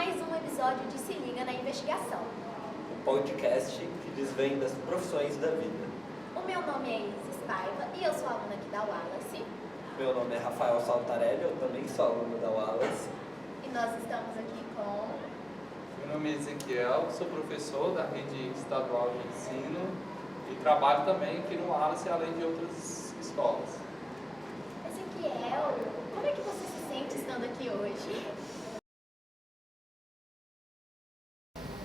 mais um episódio de Se Liga na Investigação. O podcast que desvenda as profissões da vida. O meu nome é Isis Paiva e eu sou aluna aqui da Wallace. Meu nome é Rafael Saltarelli, eu também sou aluno da Wallace. E nós estamos aqui com... Meu nome é Ezequiel, sou professor da rede estadual de ensino e trabalho também aqui no Wallace, além de outras escolas. Ezequiel, como é que você se sente estando aqui hoje?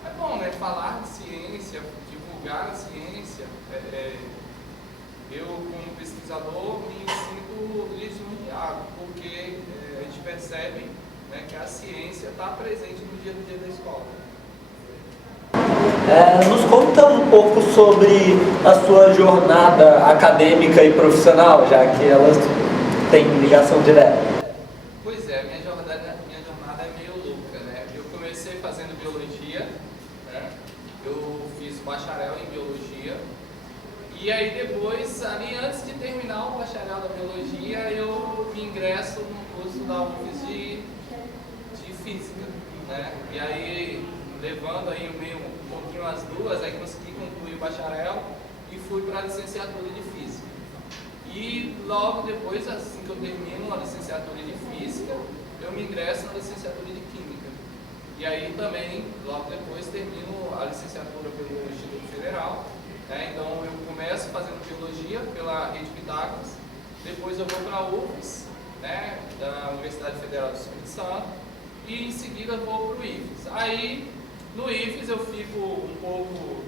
É bom, né? Falar de ciência, divulgar a ciência. Eu, como pesquisador, me sinto lisonjeado, porque a gente percebe, né, que a ciência está presente no dia a dia da escola. Nos conta um pouco sobre a sua jornada acadêmica e profissional, já que elas têm ligação direta. Pois é, minha jornada é meio louca, né? Eu comecei fazendo biologia, né? Eu fiz bacharel em biologia. E aí depois, ali antes de terminar o bacharel da biologia, eu me ingresso no curso da UFES de física, né? E aí, levando aí um pouquinho as duas, aí consegui concluir o bacharel e fui para a licenciatura de física. E logo depois, assim que eu termino a licenciatura de física, eu me ingresso na licenciatura de química. E aí também, logo depois, termino a licenciatura pelo Instituto Federal. Então eu começo fazendo biologia pela Rede Pitágoras, depois eu vou para a UFES, né, da Universidade Federal do Espírito Santo, e em seguida vou para o IFES. Aí no IFES eu fico um pouco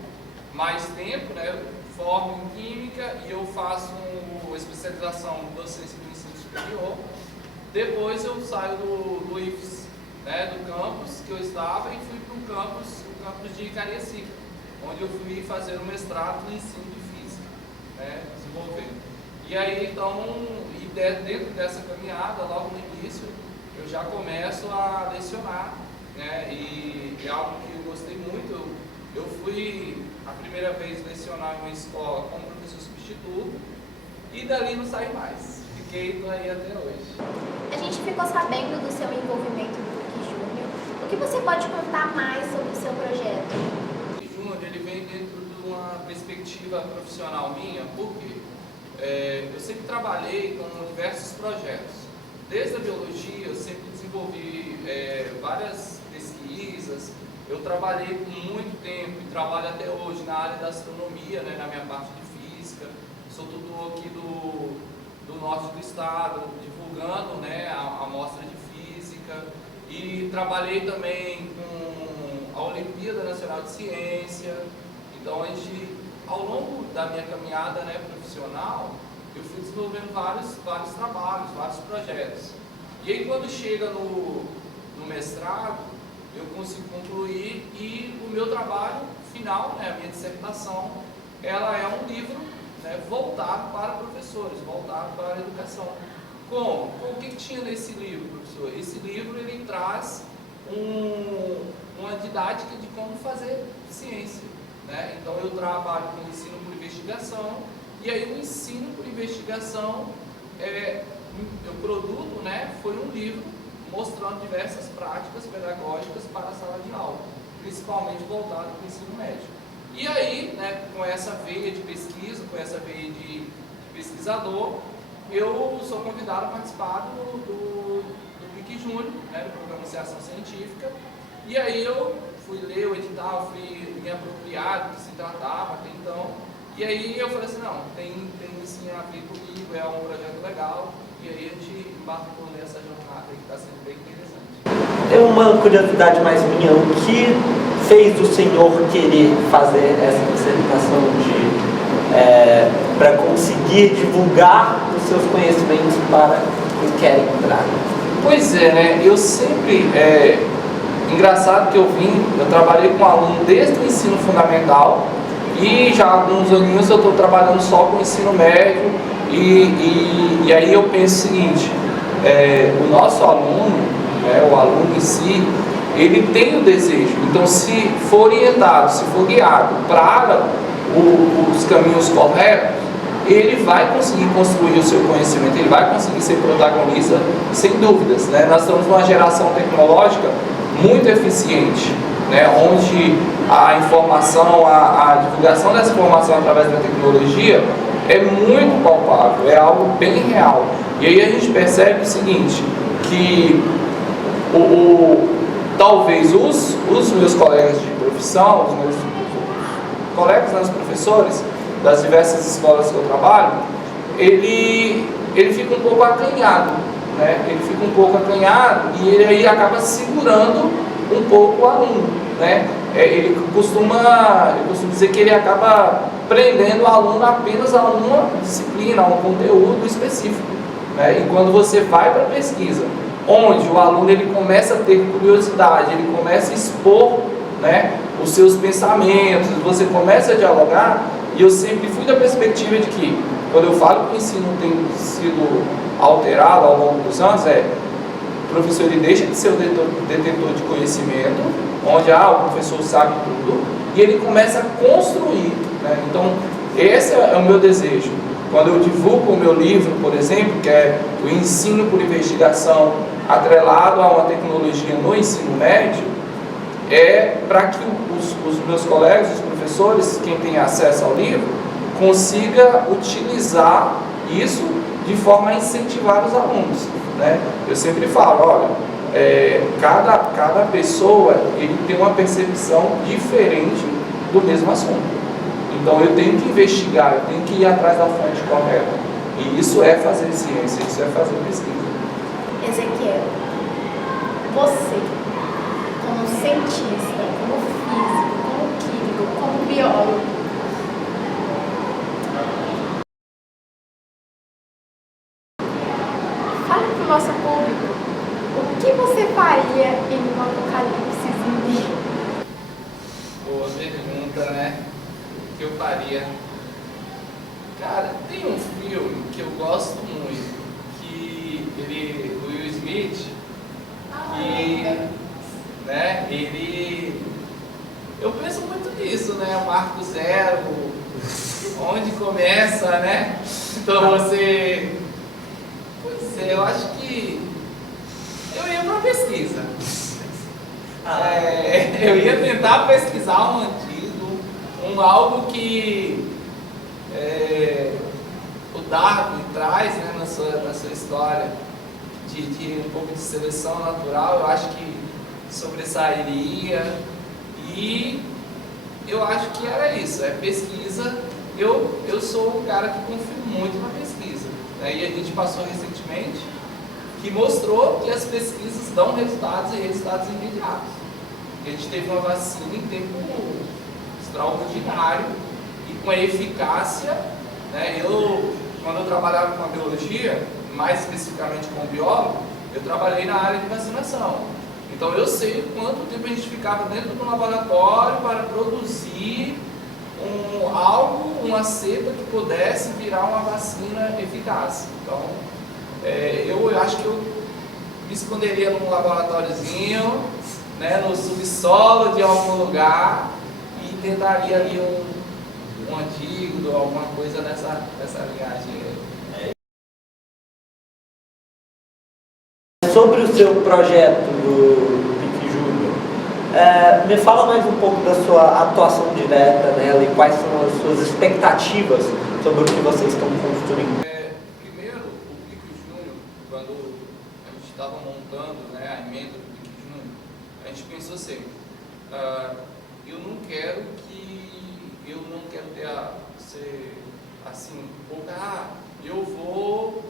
mais tempo, né, eu formo em Química e eu faço uma especialização em docência do ensino superior. Depois eu saio do IFES, né, do campus que eu estava, e fui para o campus de Cariacica, onde eu fui fazer um mestrado no ensino de física, né, desenvolvendo. E aí, então, dentro dessa caminhada, logo no início, eu já começo a lecionar, né, e é algo que eu gostei muito. Eu fui, a primeira vez, lecionar em uma escola como professor substituto, e dali não saí mais. Fiquei aí até hoje. A gente ficou sabendo do seu envolvimento no PUC Júnior. O que você pode contar mais sobre o seu projeto? Ele vem dentro de uma perspectiva profissional minha, porque eu sempre trabalhei com diversos projetos. Desde a biologia, eu sempre desenvolvi várias pesquisas. Eu trabalhei por muito tempo e trabalho até hoje na área da astronomia, né, na minha parte de física. Sou tutor aqui do norte do estado, divulgando, né, a amostra de física. E trabalhei também com a Olimpíada Nacional de Ciência. Então, ao longo da minha caminhada, né, profissional, eu fui desenvolvendo vários trabalhos, vários projetos. E aí, quando chega no mestrado, eu consigo concluir, e o meu trabalho final, né, a minha dissertação, ela é um livro, né, voltado para professores, voltado para a educação. Como? O que tinha nesse livro, professor? Esse livro, ele traz uma didática de como fazer ciência, né? Então eu trabalho com ensino por investigação, e aí o ensino por investigação, eu produzo, né, foi um livro mostrando diversas práticas pedagógicas para a sala de aula, principalmente voltado para o ensino médio. E aí, né, com essa veia de pesquisa, com essa veia de pesquisador, eu sou convidado a participar do PUC Júnior, né, do Programa de Iniciação Científica. E aí eu fui ler o edital, fui me apropriar do que se tratava até então. E aí eu falei assim, não, tem sim a ver comigo, é um projeto legal. E aí a gente embarcou nessa jornada que está sendo bem interessante. Tem uma curiosidade mais minha, o que fez o senhor querer fazer essa dissertação para conseguir divulgar os seus conhecimentos para os que querem entrar? Pois é, né? Eu sempre... Engraçado que eu trabalhei com aluno desde o ensino fundamental, e já há alguns aninhos eu estou trabalhando só com o ensino médio, e aí eu penso o seguinte, o nosso aluno, né, o aluno em si, ele tem o desejo. Então, se for orientado, se for guiado para os caminhos corretos, ele vai conseguir construir o seu conhecimento, ele vai conseguir ser protagonista, sem dúvidas, né? Nós estamos numa geração tecnológica muito eficiente, né? Onde a informação, a divulgação dessa informação através da tecnologia é muito palpável, é algo bem real. E aí a gente percebe o seguinte, que talvez os meus colegas de profissão, os meus colegas, os professores das diversas escolas que eu trabalho, ele fica um pouco acanhado, né? Ele fica um pouco acanhado e ele aí acaba segurando um pouco o aluno, né? Eu costumo dizer que ele acaba prendendo o aluno apenas a uma disciplina, a um conteúdo específico, né? E quando você vai para a pesquisa, onde o aluno ele começa a ter curiosidade, ele começa a expor, né, os seus pensamentos, você começa a dialogar, e eu sempre fui da perspectiva de que, quando eu falo que o ensino tem sido alterado ao longo dos anos, o professor ele deixa de ser o detentor de conhecimento, onde o professor sabe tudo, e ele começa a construir, né? Então, esse é o meu desejo. Quando eu divulgo o meu livro, por exemplo, que é o ensino por investigação atrelado a uma tecnologia no ensino médio, é para que os meus colegas, os professores, quem tem acesso ao livro, consiga utilizar isso de forma a incentivar os alunos, né? Eu sempre falo, olha, cada pessoa ele tem uma percepção diferente do mesmo assunto. Então eu tenho que investigar, eu tenho que ir atrás da fonte correta. E isso é fazer ciência, isso é fazer pesquisa. Ezequiel, você, como cientista, como físico, como químico, como biólogo, fala para o nosso público o que você faria em um apocalipse zumbi? Boa pergunta, né? O que eu faria? Cara, tem um filme que eu gosto muito, do Will Smith, né, eu penso muito nisso, né, o Marco Zero, onde começa, né, então eu acho que eu ia para pesquisa, eu ia tentar pesquisar um antídoto, algo que o Darwin traz, né, na sua história de um pouco de seleção natural, eu acho que sobressairia, e eu acho que era isso, pesquisa. Eu sou um cara que confio muito na pesquisa, né, e a gente passou recentemente que mostrou que as pesquisas dão resultados e resultados imediatos. A gente teve uma vacina em tempo extraordinário e com a eficácia, né? Quando eu trabalhava com a biologia, mais especificamente com o biólogo, eu trabalhei na área de vacinação. Então eu sei quanto tempo a gente ficava dentro do laboratório para produzir uma cepa que pudesse virar uma vacina eficaz. Então, eu acho que eu me esconderia num laboratóriozinho, né, no subsolo de algum lugar, e tentaria ali um antídoto, alguma coisa nessa linhagem. Sobre o seu projeto do PIC Júnior, me fala mais um pouco da sua atuação direta nela e quais são as suas expectativas sobre o que vocês estão construindo. Primeiro, o PIC Júnior, quando a gente estava montando, né, a emenda do PIC Júnior, a gente pensou assim, eu não quero ser assim, eu vou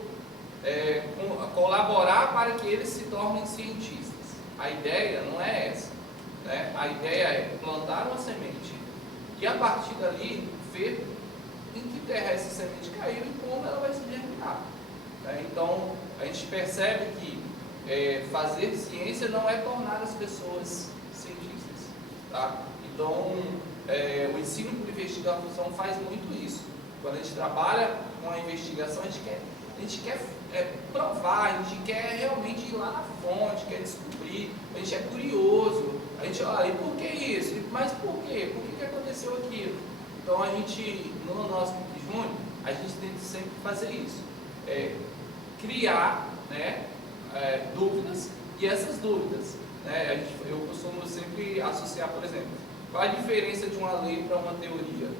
colaborar para que eles se tornem cientistas. A ideia não é essa, né? A ideia é plantar uma semente e a partir dali ver em que terra essa semente caiu e como ela vai se germinar, né? Então a gente percebe que fazer ciência não é tornar as pessoas cientistas, tá? Então o ensino por investigação faz muito isso. Quando a gente trabalha com a investigação, a gente quer provar, a gente quer realmente ir lá na fonte, quer descobrir, a gente é curioso, a gente olha, e por que isso? Mas por quê? Por que aconteceu aquilo? Então a gente, no nosso PIC Júnior, a gente tem que sempre fazer isso, criar, né, dúvidas, e essas dúvidas, né, eu costumo sempre associar, por exemplo, qual a diferença de uma lei para uma teoria,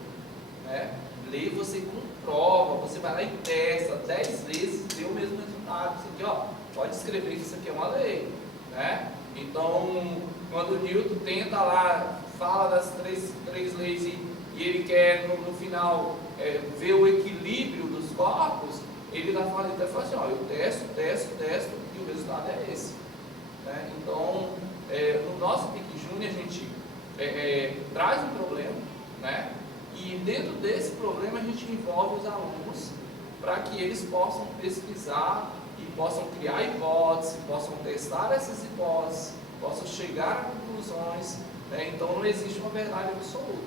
né? Lei você comprova, você vai lá e testa 10 vezes, dê o mesmo resultado. Isso aqui, ó, pode escrever que isso aqui é uma lei, né? Então, quando o Newton tenta lá, fala das três leis e ele quer no final ver o equilíbrio dos corpos, ele está falando assim, ó, eu testo e o resultado é esse, né? Então, no nosso PIC Júnior a gente traz um problema, né? E dentro desse problema a gente envolve os alunos para que eles possam pesquisar e possam criar hipóteses, possam testar essas hipóteses, possam chegar a conclusões, né? Então não existe uma verdade absoluta,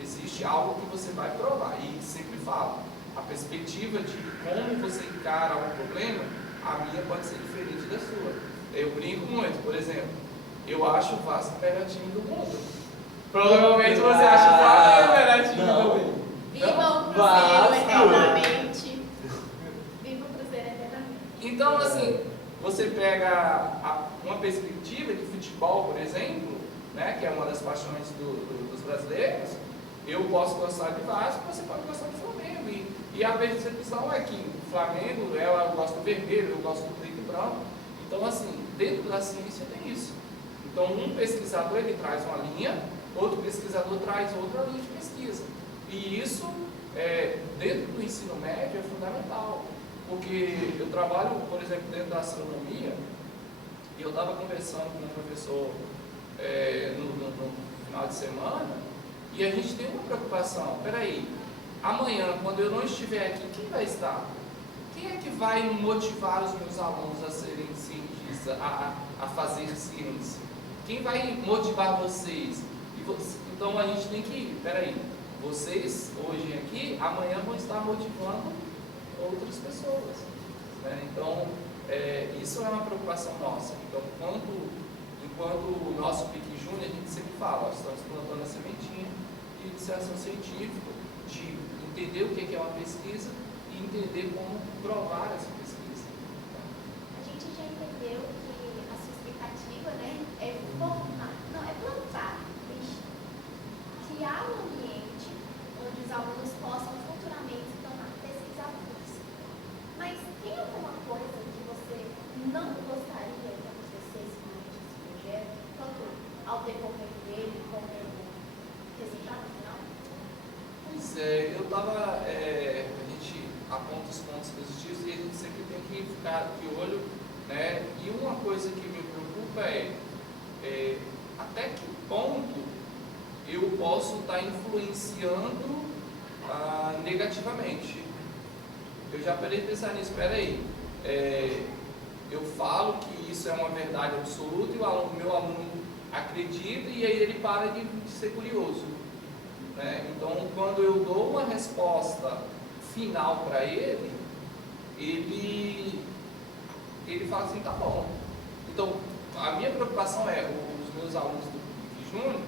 existe algo que você vai provar. E sempre falo, a perspectiva de como você encara um problema, a minha pode ser diferente da sua. Eu brinco muito, por exemplo, eu acho o Vasco o melhor time do mundo. Provavelmente você acha o Flamengo o melhor time do mundo. Viva o Cruzeiro eternamente. Viva o Cruzeiro eternamente. Então, assim, você pega uma perspectiva de futebol, por exemplo, né, que é uma das paixões dos brasileiros, eu posso gostar de Vasco, você pode gostar do Flamengo. E a percepção é que o Flamengo, ela gosta do vermelho, eu gosto do preto e branco. Então, assim, dentro da ciência tem isso. Então, um pesquisador, ele traz uma linha, outro pesquisador traz outra linha de pesquisa. E isso, dentro do ensino médio, é fundamental. Porque eu trabalho, por exemplo, dentro da astronomia, e eu estava conversando com um professor no final de semana, e a gente tem uma preocupação. Peraí, amanhã, quando eu não estiver aqui, quem vai estar? Quem é que vai motivar os meus alunos a serem cientistas, a fazer ciência? Quem vai motivar vocês? Então a gente tem que, peraí, vocês hoje aqui, amanhã vão estar motivando outras pessoas, né? Então, isso é uma preocupação nossa. Então, enquanto o nosso PIC Júnior, a gente sempre fala, nós estamos plantando a sementinha de iniciação científica, de entender o que é uma pesquisa e entender como provar essa pesquisa. A gente já entendeu que a sua expectativa, né, é formar, não, é plantar, criar um ambiente onde os alunos possam futuramente se tornar pesquisadores. Mas tem alguma coisa que você não gostaria que acontecesse durante esse projeto, tanto ao decorrer dele como no resultado final? Pois é, eu estava, a gente aponta os pontos positivos e a gente sempre tem que ficar de olho, né? E uma coisa que me preocupa é até que ponto eu posso estar influenciando negativamente. Eu já parei de pensar nisso, espera aí, eu falo que isso é uma verdade absoluta e o meu aluno acredita e aí ele para de ser curioso, né? Então, quando eu dou uma resposta final para ele fala assim, tá bom. Então, a minha preocupação os meus alunos do PIC Júnior,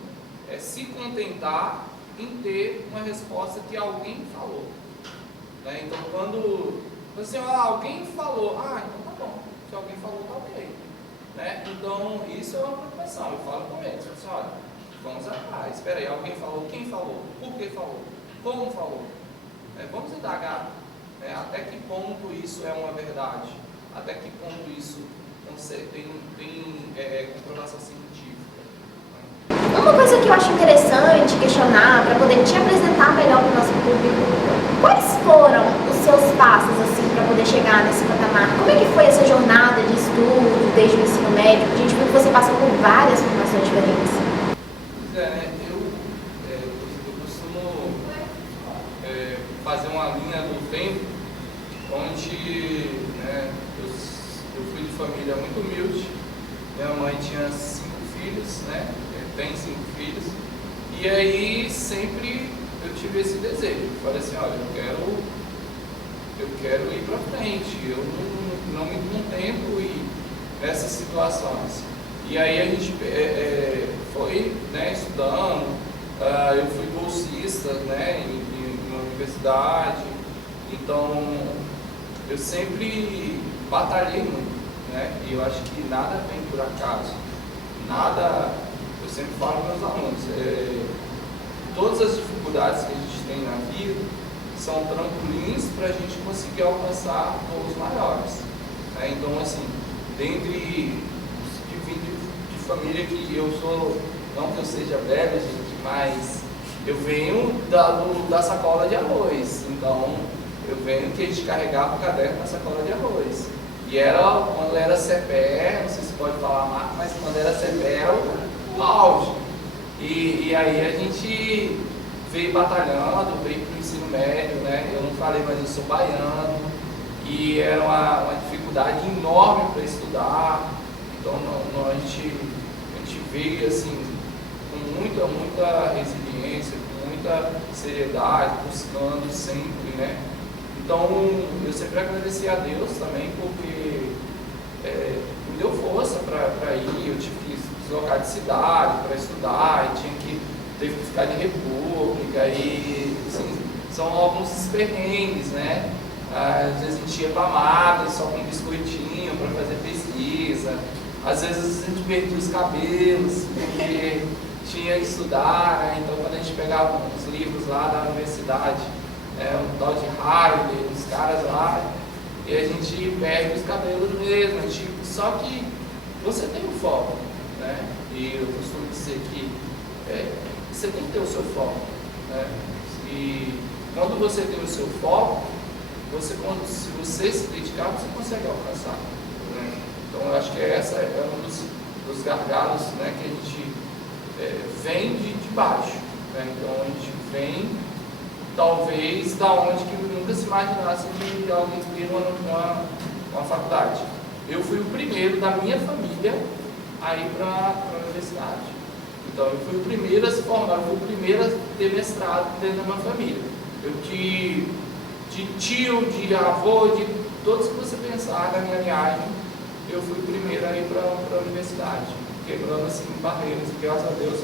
se contentar em ter uma resposta que alguém falou, né? Então, quando você, alguém falou, então tá bom, se alguém falou, tá ok, né? Então, isso é uma preocupação. Eu falo com eles, assim, olha, vamos atrás, espera aí, alguém falou, quem falou, por que falou, como falou, vamos indagar, até que ponto isso é uma verdade, até que ponto isso tem comprovação científica. Uma coisa que eu acho interessante questionar, para poder te apresentar melhor para o nosso público, quais foram os seus passos assim, para poder chegar nesse patamar? Como é que foi essa jornada de estudo, desde o ensino médio? A gente viu que você passou por várias formações diferentes. Eu costumo fazer uma linha do tempo, onde eu fui de família muito humilde, minha mãe tinha 5 filhos, né? Tem 5 filhos, e aí sempre eu tive esse desejo, falei assim, olha, eu quero ir para frente, eu não me contento nessas situações. E aí a gente foi, né, estudando, eu fui bolsista, né, em uma universidade, Então, eu sempre batalhei muito, né? E eu acho que nada vem por acaso. Nada, eu sempre falo para meus alunos, todas as dificuldades que a gente tem na vida são trampolins para a gente conseguir alcançar voos maiores, né? Então, assim, dentre de família que eu sou, não que eu seja velho, gente, mas eu venho da sacola de arroz. Então, eu venho que a gente carregava o caderno na sacola de arroz. E era, quando era CPE, não sei se pode falar mais, mas quando era CPE era o auge. E aí a gente veio batalhando, veio para o ensino médio, né? Eu não falei, mas eu sou baiano. E era uma dificuldade enorme para estudar. Então a gente veio assim, com muita resiliência, com muita seriedade, buscando sempre, né? Então, eu sempre agradeci a Deus também, porque me deu força para ir. Eu tive que deslocar de cidade para estudar, e teve que ficar de república, e assim, são alguns perrengues, né? Às vezes a gente ia para mata só com um biscoitinho para fazer pesquisa, às vezes a gente perdia os cabelos, porque tinha que estudar, né? Então, quando a gente pegava os livros lá da universidade, um tal de Harvey, os caras lá, e a gente perde os cabelos mesmo, só que você tem um foco, né? E eu costumo dizer que você tem que ter o seu foco, né? E quando você tem o seu foco, se você se dedicar, você consegue alcançar, né? Então eu acho que essa é um dos gargalos, né, que a gente vem de baixo, né? Então a gente vem talvez da onde que eu nunca se imaginasse de alguém ter uma faculdade. Eu fui o primeiro da minha família a ir para a universidade. Então eu fui o primeiro a se formar, eu fui o primeiro a ter mestrado dentro da minha família. Eu de tio, de avô, de todos que você pensar da minha linhagem, eu fui o primeiro a ir para a universidade, quebrando assim barreiras, e graças a Deus,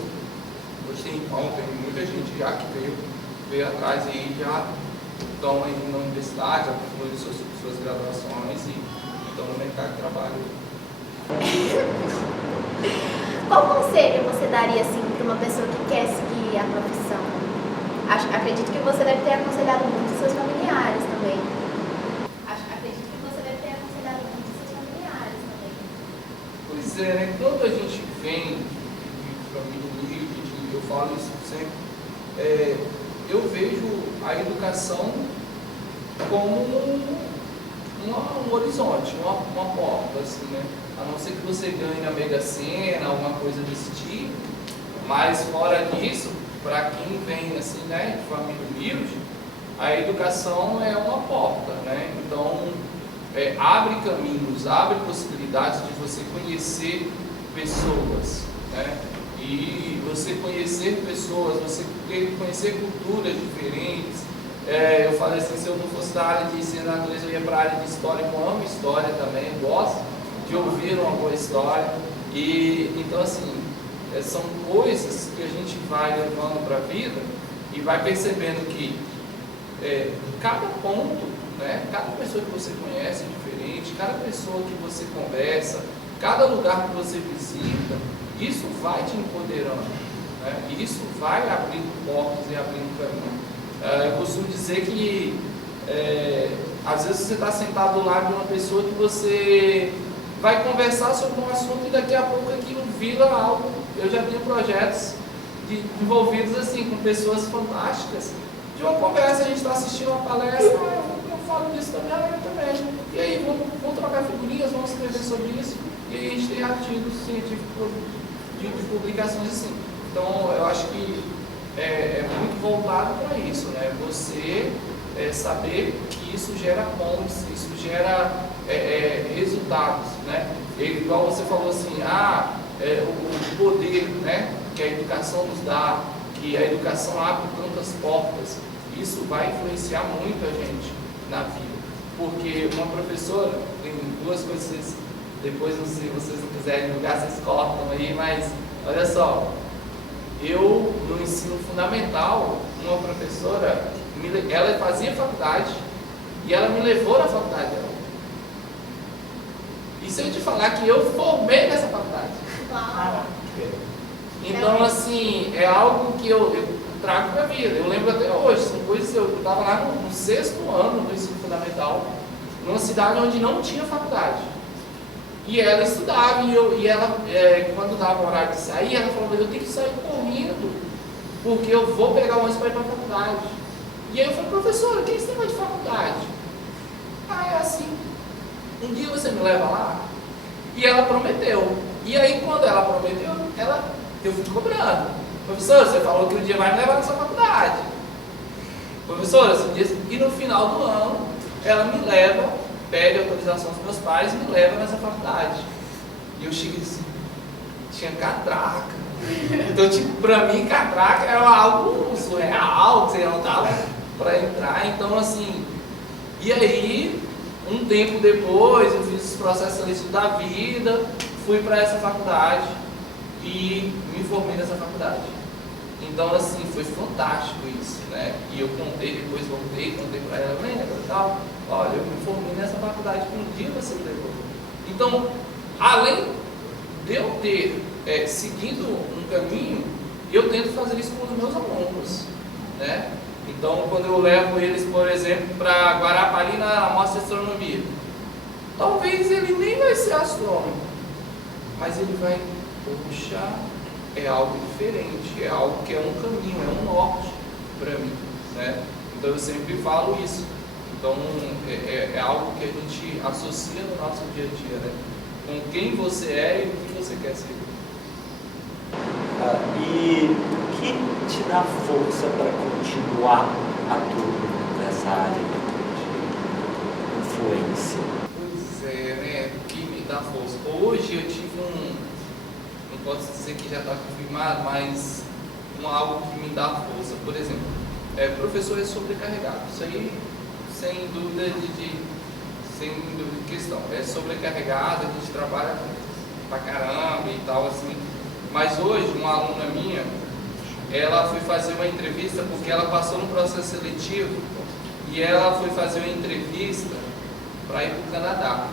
hoje tem muita gente já que veio atrás e já estão aí na universidade, já concluíram suas graduações e estão no mercado de trabalho. Qual conselho você daria assim para uma pessoa que quer seguir a profissão? Acredito que você deve ter aconselhado muito seus familiares também. Acredito que você deve ter aconselhado muito seus familiares também. Pois é, né? Quando a gente vem de família humilde, eu falo isso sempre, eu vejo a educação como um horizonte, uma porta, assim, né? A não ser que você ganhe na Mega Sena, alguma coisa desse tipo, mas fora disso, para quem vem assim, né, de família humilde, a educação é uma porta, né? Então, abre caminhos, abre possibilidades de você conhecer pessoas, né? E você conhecer pessoas, você conhecer culturas diferentes. Eu falei assim, se eu não fosse da área de ciência da natureza, eu ia para a área de história, eu amo história também, gosto de ouvir uma boa história. E então assim, são coisas que a gente vai levando para a vida e vai percebendo que cada ponto, né, cada pessoa que você conhece é diferente, cada pessoa que você conversa, cada lugar que você visita, isso vai te empoderando, né? Isso vai abrindo portas e abrindo caminho. Eu costumo dizer que às vezes você está sentado do lado de uma pessoa que você vai conversar sobre um assunto e daqui a pouco aquilo vira algo. Eu já tenho projetos envolvidos assim, com pessoas fantásticas. De uma conversa, a gente está assistindo uma palestra, eu falo disso também, eu também. E aí, vamos trocar figurinhas, vamos escrever sobre isso. E aí a gente tem artigos científicos de publicações assim. Então, eu acho que é muito voltado para isso, né? Você saber que isso gera pontes, isso gera resultados, né? E, igual você falou assim, o poder, né, que a educação nos dá, que a educação abre tantas portas, isso vai influenciar muito a gente na vida. Porque uma professora, tem duas coisas, depois se vocês não quiserem divulgar, vocês cortam aí, mas olha só, eu no ensino fundamental, uma professora, ela fazia faculdade E ela me levou na faculdade dela. E se eu te falar que eu formei nessa faculdade? Uau. Então, assim, é algo que eu trago para a vida. Eu lembro até hoje, são coisas, eu estava lá no 6º ano do ensino fundamental, numa cidade onde não tinha faculdade. E ela estudava, e ela, quando dava o horário de sair, ela falou, eu tenho que sair correndo, porque eu vou pegar o ônibus para ir para a faculdade. E aí eu falei, professora, o que é esse negócio de faculdade? Ah, é assim, um dia você me leva lá? E ela prometeu. E aí quando ela prometeu, eu fui cobrando. Professora, você falou que um dia vai me levar na sua faculdade. Professora, você disse, e no final do ano, ela me leva, pede autorização dos meus pais e me leva nessa faculdade. E eu cheguei assim, tinha catraca. Então, tipo, pra mim, catraca era algo surreal, que você não dava pra entrar. Então, assim, e aí, um tempo depois, eu fiz os processos seletivos da vida, fui para essa faculdade e me formei nessa faculdade. Então, assim, foi fantástico isso, né? E eu contei, depois voltei, contei para ela, lembra e tal, olha, eu me formei nessa faculdade que um dia você me levou. Então, além de eu ter seguido um caminho, eu tento fazer isso com os meus alunos, né? Então, quando eu levo eles, por exemplo, para Guarapari na mostra de astronomia, talvez ele nem vai ser astrônomo, mas ele vai, poxa, é algo diferente, é algo que é um caminho, é um norte para mim, né? Então eu sempre falo isso. Então é algo que a gente associa no nosso dia a dia, né? Com quem você é e o que você quer ser. E o que te dá força para continuar atuando nessa área de influência? Pois é, né? O que me dá força? Hoje eu tive não posso dizer que já está confirmado, mas algo que me dá força. Por exemplo, professor é sobrecarregado. Isso aí, sem dúvida de questão. É sobrecarregado, a gente trabalha pra caramba e tal, assim. Mas hoje, uma aluna minha, ela foi fazer uma entrevista porque ela passou no processo seletivo e ela foi fazer uma entrevista para ir para o Canadá.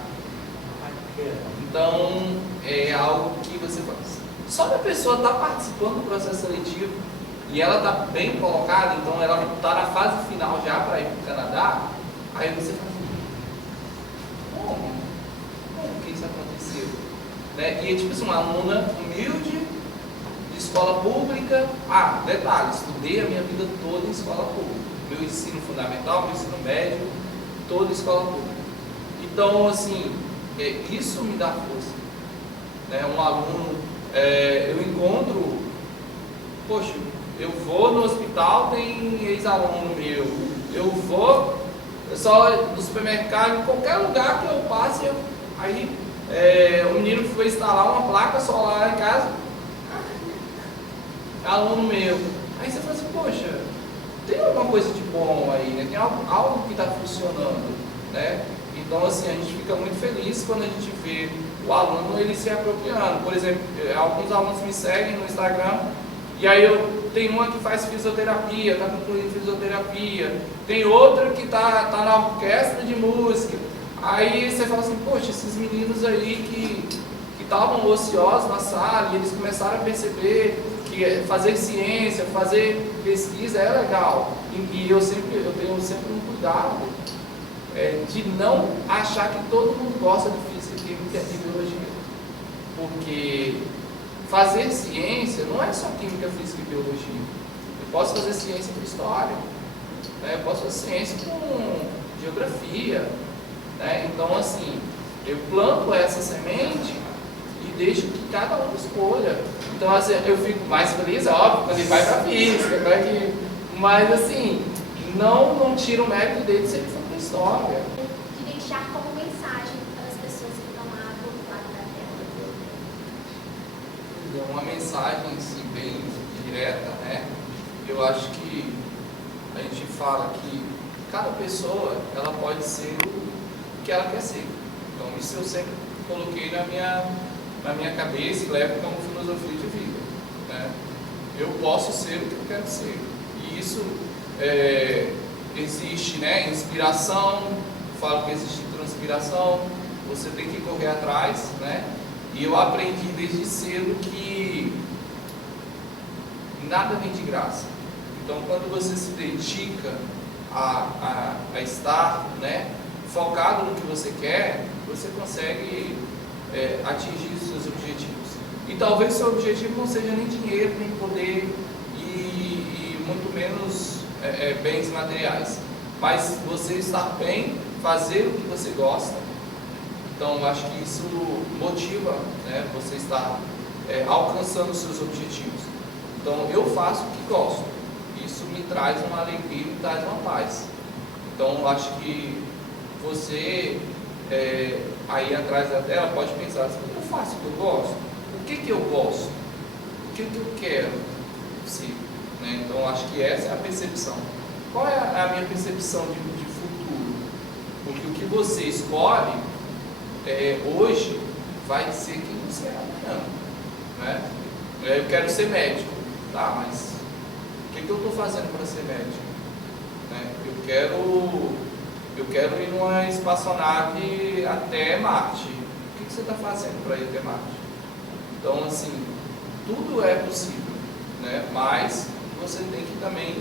Então, é algo que você faz. Só que a pessoa está participando do processo seletivo e ela está bem colocada, então ela está na fase final já para ir para o Canadá, aí você fala assim, como que isso aconteceu? Né? E é tipo assim, uma aluna humilde, de escola pública. Ah, detalhe, estudei a minha vida toda em escola pública. Meu ensino fundamental, meu ensino médio, toda em escola pública. Então, assim, isso me dá força. Né? Um aluno, eu encontro, poxa, eu vou no hospital, tem ex-aluno meu, eu vou só no supermercado, em qualquer lugar que eu passe, aí o menino foi instalar uma placa solar em casa, aluno meu. Aí você fala assim, poxa, tem alguma coisa de bom aí, né? Tem algo que está funcionando, né? Então, assim, a gente fica muito feliz quando a gente vê o aluno ele se apropriando. Por exemplo, alguns alunos me seguem no Instagram, e aí tem uma que faz fisioterapia, está concluindo fisioterapia, tem outra que está na orquestra de música. Aí você fala assim, poxa, esses meninos aí que estavam ociosos na sala, e eles começaram a perceber que fazer ciência, fazer pesquisa é legal. E eu tenho sempre um cuidado de não achar que todo mundo gosta de física, química e biologia. Porque fazer ciência não é só química, física e biologia. Eu posso fazer ciência com história, né? Eu posso fazer ciência com geografia, né? Então, assim, eu planto essa semente e deixo que cada um escolha. Então, assim, eu fico mais feliz, óbvio, quando ele vai para física, né? Mas, assim, não tiro o mérito dele se ele for para história. De deixar como mensagem para as pessoas que estão lá do outro lado da tela. Uma mensagem assim, bem direta, né? Eu acho que a gente fala que cada pessoa ela pode ser o que ela quer ser. Então isso eu sempre coloquei na minha cabeça e levo como filosofia de vida, né? Eu posso ser o que eu quero ser. E isso existe, né, inspiração, falo que existe transpiração, você tem que correr atrás, né? E eu aprendi desde cedo que nada vem de graça. Então, quando você se dedica a estar, né, focado no que você quer, você consegue atingir os seus objetivos. E talvez seu objetivo não seja nem dinheiro, nem poder e muito menos bens materiais, mas você estar bem, fazer o que você gosta. Então, eu acho que isso motiva, né, você estar alcançando os seus objetivos. Então, eu faço o que gosto. Isso me traz uma alegria, me traz uma paz. Então, eu acho que você, aí atrás da tela, pode pensar assim: eu faço o que eu gosto? O que eu gosto? O que eu quero? Sim, né? Então, eu acho que essa é a percepção. Qual é a minha percepção de futuro? Porque o que você escolhe hoje vai ser quem você é amanhã, né? Eu quero ser médico, tá? Mas o que eu estou fazendo para ser médico? Né? Eu quero ir numa espaçonave até Marte. O que você está fazendo para ir até Marte? Então, assim, tudo é possível, né? Mas você tem que também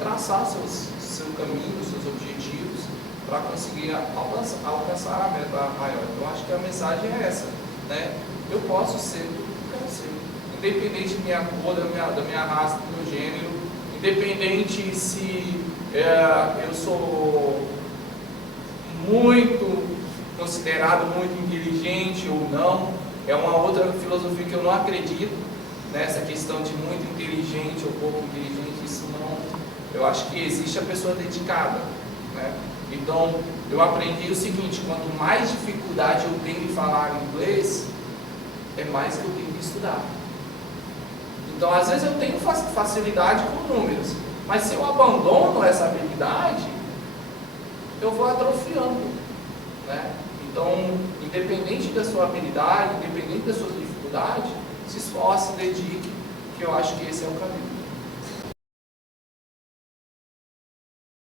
traçar seu caminho, seus objetivos, para conseguir alcançar a meta maior. Então, acho que a mensagem é essa, né? Eu posso ser tudo que eu quero ser, independente da minha cor, da minha raça, do meu gênero, independente se eu sou muito considerado muito inteligente ou não. É uma outra filosofia que eu não acredito nessa questão de muito inteligente ou pouco inteligente. Isso não. Eu acho que existe a pessoa dedicada, né? Então, eu aprendi o seguinte: quanto mais dificuldade eu tenho em falar inglês, é mais que eu tenho que estudar. Então, às vezes eu tenho facilidade com números, mas se eu abandono essa habilidade, eu vou atrofiando, né? Então, independente da sua habilidade, independente da sua dificuldade, se esforce, dedique, que eu acho que esse é o caminho.